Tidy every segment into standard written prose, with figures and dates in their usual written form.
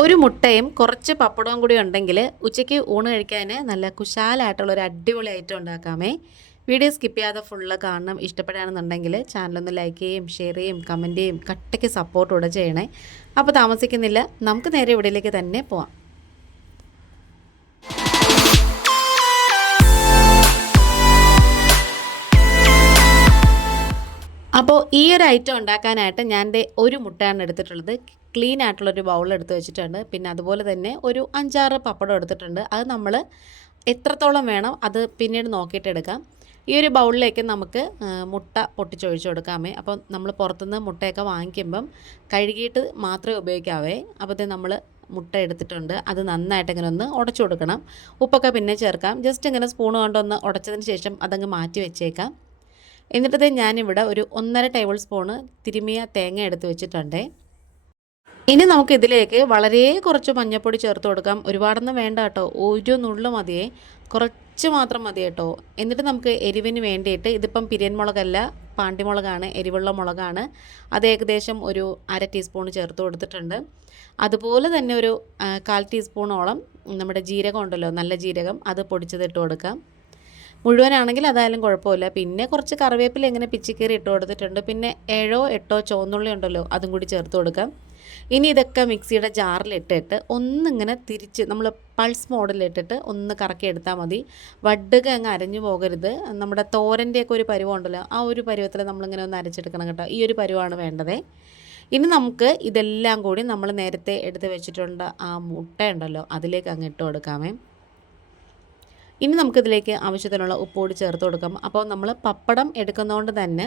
ഒരു മുട്ടയും കുറച്ച് പപ്പടവും കൂടി ഉണ്ടെങ്കിൽ ഉച്ചയ്ക്ക് ഊണ് കഴിക്കാൻ നല്ല കുശാലായിട്ടുള്ളൊരു അടിപൊളി ഐറ്റം ഉണ്ടാക്കാമേ. വീഡിയോ സ്കിപ്പ് ചെയ്യാതെ ഫുള്ള് കാണണം. ഇഷ്ടപ്പെടുകയാണെന്നുണ്ടെങ്കിൽ ചാനലൊന്ന് ലൈക്ക് ചെയ്യും, ഷെയർ ചെയ്യും, കമൻറ്റ് ചെയ്യും, കട്ടയ്ക്ക് സപ്പോർട്ട് കൂടെ ചെയ്യണേ. അപ്പോൾ താമസിക്കുന്നില്ല, നമുക്ക് നേരെ ഇവിടേക്ക് തന്നെ പോവാം. അപ്പോൾ ഈ ഒരു ഐറ്റം ഉണ്ടാക്കാനായിട്ട് ഞാൻ ഒരു മുട്ടയാണ് എടുത്തിട്ടുള്ളത്. ക്ലീൻ ആയിട്ടുള്ളൊരു ബൗൾ എടുത്ത് വെച്ചിട്ടുണ്ട്. പിന്നെ അതുപോലെ തന്നെ ഒരു 5-6 പപ്പടം എടുത്തിട്ടുണ്ട്. അത് നമ്മൾ എത്രത്തോളം വേണം അത് പിന്നീട് നോക്കിയിട്ട് എടുക്കാം. ഈ ഒരു ബൗളിലേക്ക് നമുക്ക് മുട്ട പൊട്ടിച്ചൊഴിച്ച് കൊടുക്കാമേ. അപ്പം നമ്മൾ പുറത്തുനിന്ന് മുട്ടയൊക്കെ വാങ്ങിക്കുമ്പം കഴുകിയിട്ട് മാത്രമേ ഉപയോഗിക്കാവേ. അപ്പോഴത്തേ നമ്മൾ മുട്ട എടുത്തിട്ടുണ്ട്. അത് നന്നായിട്ട് ഇങ്ങനെ ഒന്ന് ഉടച്ചു കൊടുക്കണം. ഉപ്പൊക്കെ പിന്നെ ചേർക്കാം. ജസ്റ്റ് ഇങ്ങനെ സ്പൂൺ കൊണ്ടൊന്ന് ഉടച്ചതിന് ശേഷം അതങ്ങ് മാറ്റി വെച്ചേക്കാം. എന്നിട്ട് ഞാനിവിടെ ഒരു 1.5 ടേബിൾ സ്പൂണ് തിരുമിയ തേങ്ങ എടുത്ത് വെച്ചിട്ടുണ്ട്. ഇനി നമുക്ക് ഇതിലേക്ക് വളരെ കുറച്ച് മഞ്ഞൾപ്പൊടി ചേർത്ത് കൊടുക്കാം. ഒരുപാടൊന്നും വേണ്ട കേട്ടോ, ഒരു നുള്ളു മതിയേ, കുറച്ച് മാത്രം മതി കേട്ടോ. എന്നിട്ട് നമുക്ക് എരിവിന് വേണ്ടിയിട്ട്, ഇതിപ്പം പിരിയൻ മുളകല്ല, പാണ്ടിമുളകാണ്, എരിവുള്ള മുളകാണ്. അത് ഏകദേശം ഒരു 1/2 ടീസ്പൂൺ ചേർത്ത് കൊടുത്തിട്ടുണ്ട്. അതുപോലെ തന്നെ ഒരു 1/4 ടീസ്പൂണോളം നമ്മുടെ ജീരകം ഉണ്ടല്ലോ, നല്ല ജീരകം, അത് പൊടിച്ചതിട്ട് കൊടുക്കാം. മുഴുവനാണെങ്കിൽ അതായാലും കുഴപ്പമില്ല. പിന്നെ കുറച്ച് കറിവേപ്പില ഇങ്ങനെ പിച്ചിക്കറി ഇട്ട് കൊടുത്തിട്ടുണ്ട്. പിന്നെ 7-8 ചുവന്നുള്ളി ഉണ്ടല്ലോ, അതും കൂടി ചേർത്ത് കൊടുക്കാം. ഇനി ഇതൊക്കെ മിക്സിയുടെ ജാറിലിട്ടിട്ട് ഒന്നിങ്ങനെ തിരിച്ച് നമ്മൾ പൾസ് മോഡിലിട്ടിട്ട് ഒന്ന് കറക്കി എടുത്താൽ മതി. വടുക അങ്ങ് അരഞ്ഞു പോകരുത്. നമ്മുടെ തോരൻ്റെയൊക്കെ ഒരു പരുവമുണ്ടല്ലോ, ആ ഒരു പരുവത്തിൽ നമ്മളിങ്ങനെ ഒന്ന് അരച്ചെടുക്കണം കേട്ടോ. ഈ ഒരു പരുവാണ് വേണ്ടത്. ഇനി നമുക്ക് ഇതെല്ലാം കൂടി നമ്മൾ നേരത്തെ എടുത്ത് വെച്ചിട്ടുണ്ട് ആ മുട്ട ഉണ്ടല്ലോ, അതിലേക്ക് അങ്ങ് ഇട്ട് കൊടുക്കാമേ. ഇനി നമുക്കിതിലേക്ക് ആവശ്യത്തിനുള്ള ഉപ്പ് കൂടി ചേർത്ത് കൊടുക്കാം. അപ്പോൾ നമ്മൾ പപ്പടം എടുക്കുന്നതുകൊണ്ട് തന്നെ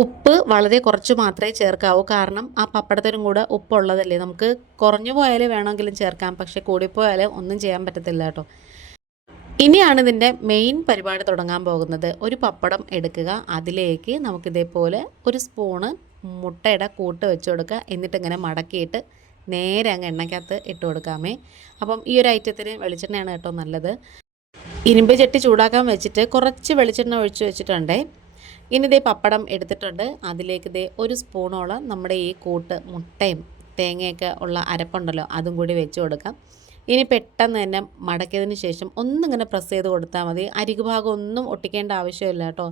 ഉപ്പ് വളരെ കുറച്ച് മാത്രമേ ചേർക്കാവൂ. കാരണം ആ പപ്പടത്തിനും കൂടെ ഉപ്പുള്ളതല്ലേ. നമുക്ക് കുറഞ്ഞു പോയാൽ വേണമെങ്കിലും ചേർക്കാം, പക്ഷേ കൂടിപ്പോയാൽ ഒന്നും ചെയ്യാൻ പറ്റത്തില്ല കേട്ടോ. ഇനിയാണ് ഇതിൻ്റെ മെയിൻ പരിപാടി തുടങ്ങാൻ പോകുന്നത്. ഒരു പപ്പടം എടുക്കുക, അതിലേക്ക് നമുക്കിതേപോലെ ഒരു സ്പൂണ് മുട്ടയുടെ കൂട്ട് വെച്ച് കൊടുക്കുക. എന്നിട്ട് ഇങ്ങനെ മടക്കിയിട്ട് നേരെ അങ്ങ് എണ്ണയ്ക്കകത്ത് ഇട്ട് കൊടുക്കാമേ. അപ്പം ഈ ഒരു ഐറ്റത്തിന് വെളിച്ചെണ്ണയാണ് കേട്ടോ നല്ലത്. ഇരുമ്പ് ചട്ടി ചൂടാക്കാൻ വെച്ചിട്ട് കുറച്ച് വെളിച്ചെണ്ണ ഒഴിച്ച് വെച്ചിട്ടുണ്ട്. ഇനി ഇതേ പപ്പടം എടുത്തിട്ടുണ്ട്. അതിലേക്ക് ഒരു സ്പൂണോളം നമ്മുടെ ഈ കൂട്ട് മുട്ടയും തേങ്ങയൊക്കെ ഉള്ള അരപ്പുണ്ടല്ലോ, അതും കൂടി വെച്ച് കൊടുക്കാം. ഇനി പെട്ടെന്ന് തന്നെ മടക്കിയതിന് ശേഷം ഒന്നിങ്ങനെ പ്രസ് ചെയ്ത് കൊടുത്താൽ മതി. അരികു ഭാഗം ഒന്നും ഒട്ടിക്കേണ്ട ആവശ്യമില്ല കേട്ടോ.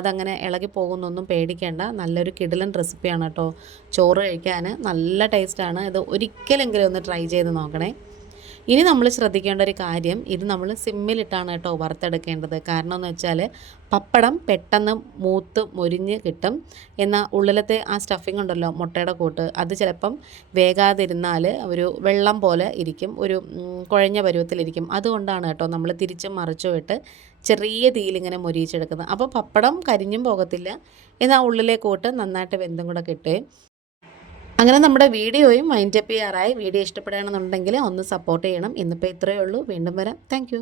അതങ്ങനെ ഇളകി പോകുന്നൊന്നും പേടിക്കേണ്ട. നല്ലൊരു കിടിലൻ റെസിപ്പിയാണ് കേട്ടോ. ചോറ് കഴിക്കാൻ നല്ല ടേസ്റ്റാണ്. ഇത് ഒരിക്കലെങ്കിലും ഒന്ന് ട്രൈ ചെയ്ത് നോക്കണേ. ഇനി നമ്മൾ ശ്രദ്ധിക്കേണ്ട ഒരു കാര്യം, ഇത് നമ്മൾ സിമ്മിലിട്ടാണ് കേട്ടോ വറുത്തെടുക്കേണ്ടത്. കാരണം എന്ന് വെച്ചാൽ പപ്പടം പെട്ടെന്ന് മൂത്ത് മൊരിഞ്ഞ് കിട്ടും. എന്നാൽ ഉള്ളിലത്തെ ആ സ്റ്റഫിംഗ് ഉണ്ടല്ലോ, മുട്ടയുടെ കൂട്ട്, അത് ചിലപ്പം വേകാതിരുന്നാൽ ഒരു വെള്ളം പോലെ ഇരിക്കും, ഒരു കുഴഞ്ഞ പരുവത്തിലിരിക്കും. അതുകൊണ്ടാണ് കേട്ടോ നമ്മൾ തിരിച്ചും മറിച്ചും ഇട്ട് ചെറിയ തീയിലിങ്ങനെ മൊരിയിച്ചെടുക്കുന്നത്. അപ്പോൾ പപ്പടം കരിഞ്ഞും പോകത്തില്ല, എന്നാൽ ഉള്ളിലെ കൂട്ട് നന്നായിട്ട് വെന്തും കൂടെ കിട്ടുകയും. അങ്ങനെ നമ്മുടെ വീഡിയോയും വൈൻഡപ്പ് ചെയ്യാറായി. വീഡിയോ ഇഷ്ടപ്പെടുകയാണെന്നുണ്ടെങ്കിൽ ഒന്ന് സപ്പോർട്ട് ചെയ്യണം. ഇന്നിപ്പോൾ ഇത്രയേ ഉള്ളൂ. വീണ്ടും വരാം. താങ്ക്